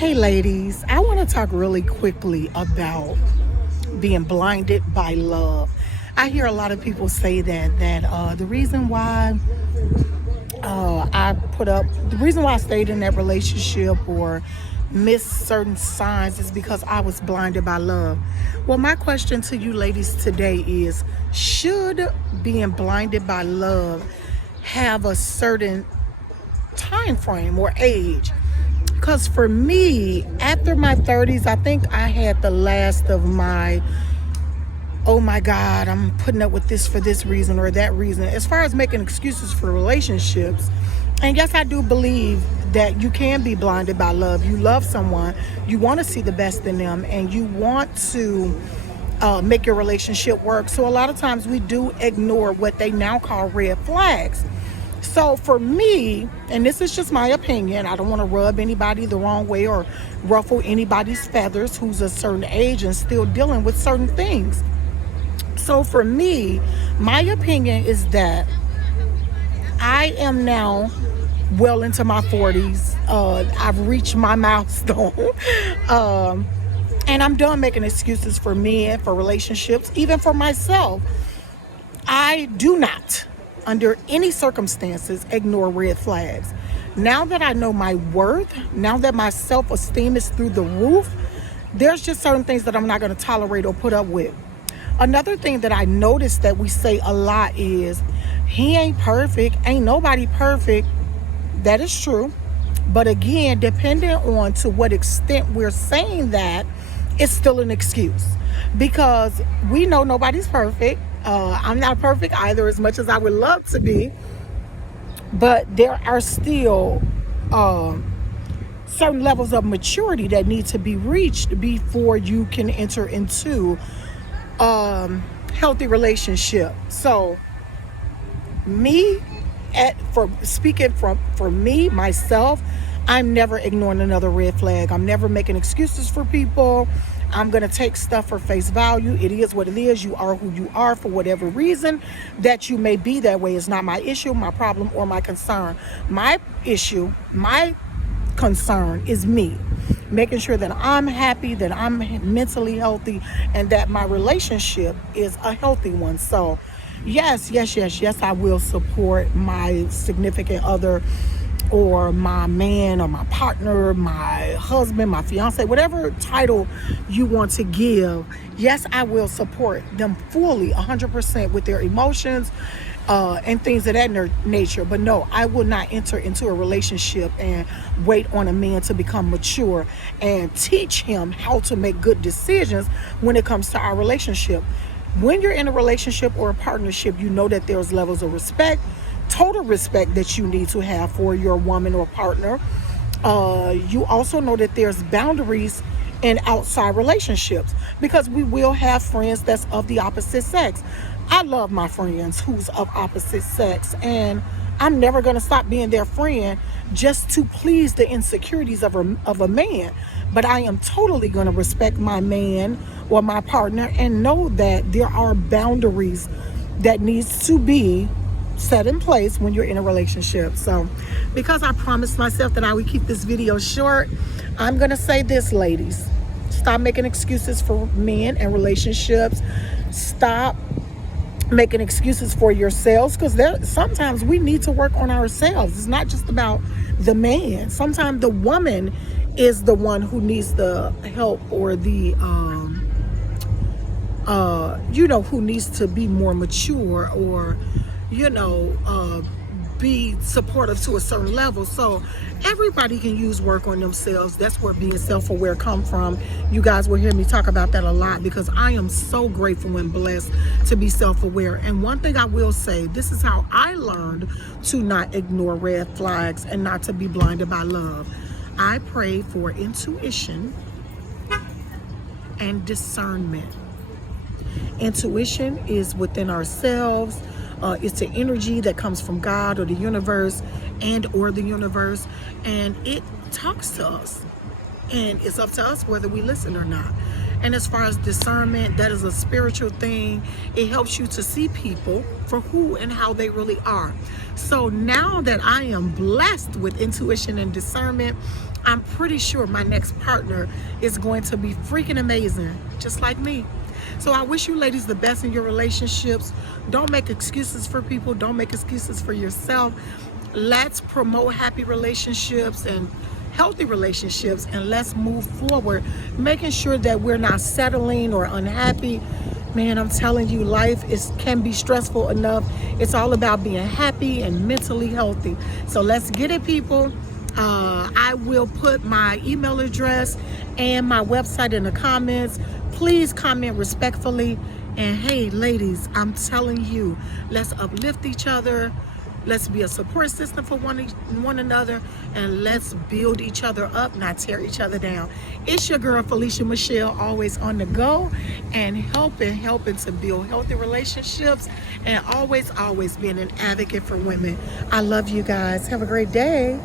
Hey ladies, I want to talk really quickly about being blinded by love. I hear a lot of people say that the reason why the reason why I stayed in that relationship or missed certain signs is because I was blinded by love. Well, my question to you ladies today is, should being blinded by love have a certain time frame or age? Because for me, after my 30s, I think I had the last of my, oh my God, I'm putting up with this for this reason or that reason. As far as making excuses for relationships, and yes, I do believe that you can be blinded by love. You love someone, you want to see the best in them, and you want to make your relationship work. So a lot of times we do ignore what they now call red flags. So for me, and this is just my opinion, I don't want to rub anybody the wrong way or ruffle anybody's feathers who's a certain age and still dealing with certain things. So for me, my opinion is that I am now well into my 40s. I've reached my milestone. And I'm done making excuses for men, for relationships, even for myself. I do not, under any circumstances, ignore red flags. Now that I know my worth, now that my self-esteem is through the roof, there's just certain things that I'm not going to tolerate or put up with. Another thing that I noticed that we say a lot is, he ain't perfect, ain't nobody perfect. That is true. But again, depending on to what extent we're saying that, it's still an excuse. Because we know nobody's perfect. I'm not perfect either, as much as I would love to be. But there are still certain levels of maturity that need to be reached before you can enter into healthy relationship. So me, for me myself, I'm never ignoring another red flag. I'm never making excuses for people. I'm going to take stuff for face value. It is what it is. You are who you are for whatever reason that you may be that way. Is not my issue, my problem, or my concern. My issue, my concern is me. Making sure that I'm happy, that I'm mentally healthy, and that my relationship is a healthy one. So yes, I will support my significant other or my man or my partner, my husband, my fiance, whatever title you want to give. Yes, I will support them fully, 100% with their emotions and things of that nature. But no, I will not enter into a relationship and wait on a man to become mature and teach him how to make good decisions when it comes to our relationship. When you're in a relationship or a partnership, you know that there's levels of respect, total respect that you need to have for your woman or partner. You also know that there's boundaries in outside relationships, because we will have friends that's of the opposite sex. I love my friends who's of opposite sex, and I'm never going to stop being their friend just to please the insecurities of a man. But I am totally going to respect my man or my partner and know that there are boundaries that needs to be set in place when you're in a relationship. So because I promised myself that I would keep this video short, I'm going to say this, ladies. Stop making excuses for men and relationships. Stop making excuses for yourselves, because sometimes we need to work on ourselves. It's not just about the man. Sometimes the woman is the one who needs the help or the who needs to be more mature or be supportive to a certain level. So everybody can use work on themselves. That's where being self-aware come from. You guys will hear me talk about that a lot, because I am so grateful and blessed to be self-aware. And one thing I will say, this is how I learned to not ignore red flags and not to be blinded by love. I pray for intuition and discernment. Intuition is within ourselves. It's an energy that comes from God or the universe and it talks to us, and it's up to us whether we listen or not. And as far as discernment, that is a spiritual thing. It helps you to see people for who and how they really are. So now that I am blessed with intuition and discernment, I'm pretty sure my next partner is going to be freaking amazing, just like me. So I wish you ladies the best in your relationships. Don't make excuses for people. Don't make excuses for yourself. Let's promote happy relationships and healthy relationships, and let's move forward, making sure that we're not settling or unhappy. Man, I'm telling you, life can be stressful enough. It's all about being happy and mentally healthy. So let's get it, people. I will put my email address and my website in the comments. Please comment respectfully. And hey, ladies, I'm telling you, let's uplift each other. Let's be a support system for one another, and let's build each other up, not tear each other down. It's your girl, Felicia Michelle, always on the go and helping to build healthy relationships, and always being an advocate for women. I love you guys. Have a great day.